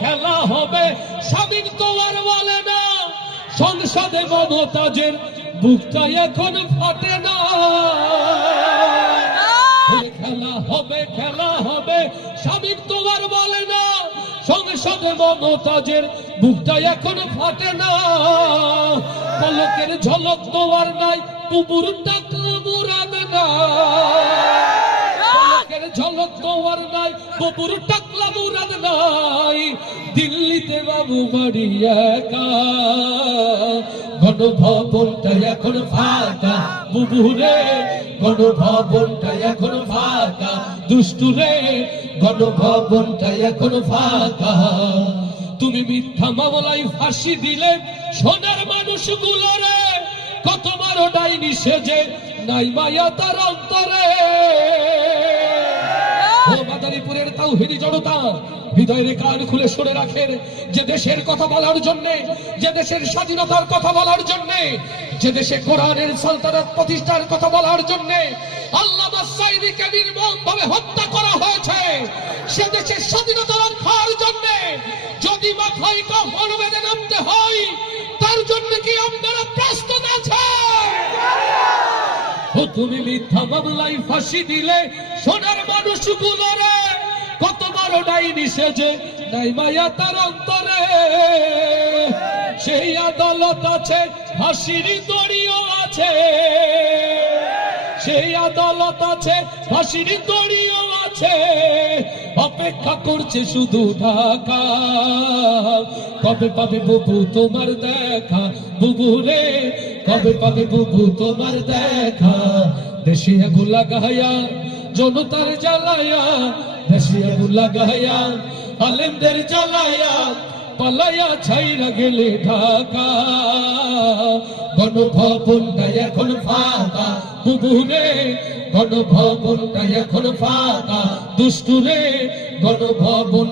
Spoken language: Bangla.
খেলা হবে স্বামীর তো আর বলে না, সংসদে মমতাজের বুকটা এখন ফাটে না। খেলা হবে স্বামীর তো আর বলে না, সংসদে মমতাজের বুকটা এখন ফাটে না। পলকের ঝলক তো আর নাই, কুবুর টাকলা মুরাদ না। পলকের ঝলক তো আর নাই, কুবুর টাকলা মুরাদ নাই। দিল্লিতে বাবু বাড়ি একা, গণভবনটা এখন ফাঁকা। বুবুরে গণভবনটা এখন ফাঁকা, দুষ্টুরে গণভবনটা এখন ফাঁকা। তুমি মিথ্যা মামলায় ফাঁসি দিলে সোনার মানুষগুলো রে, কত বড় ডাইনি সেজে নাই মায়া তার অন্তরে। ও মাদারীপুরের তাওহীদি জনতা, হৃদয়ের কান খুলে শুনে রাখেন, যে দেশের কথা বলার জন্য, যে দেশের স্বাধীনতার কথা বলার জন্য, যে দেশে কোরআনের সালতানাত প্রতিষ্ঠার কথা বলার জন্য আল্লামা সাঈদীকে নির্মমভাবে হত্যা করা হয়েছে, সে দেশের স্বাধীনতা রক্ষার জন্য যদি মাথায় কাফন বেঁধে নামতে হয়, তার জন্য কি আপনারা প্রস্তুত আছেন? ও তুমি মিথ্যা মামলায় ফাঁসি দিলে সোনার মানুষগুলো রে, কত বড় ডাইনি সেজে নাই মায়া তার অন্তরে। সেই আদালত আছে, ফাঁসির দড়িও আছে। সেই আদালত আছে, ফাঁসির দড়িও আছে। অপেক্ষা করছে শুধু ঢাকা, কবে পাবে বুবু তোমার দেখা। বুবু রে কবে পাবে বুবু তোমার দেখা। দেশে আগুন লাগায়া জনতার জ্বালায়া, দেশে আগুন লাগায়া আলেমদের জ্বালায়া, পালায়া ছাইরা গেলে ঢাকা। গণভবনটা এখন ফাঁকা, বুবুরে গণভবনটা এখন ফাঁকা। দুষ্টুরে গণভবন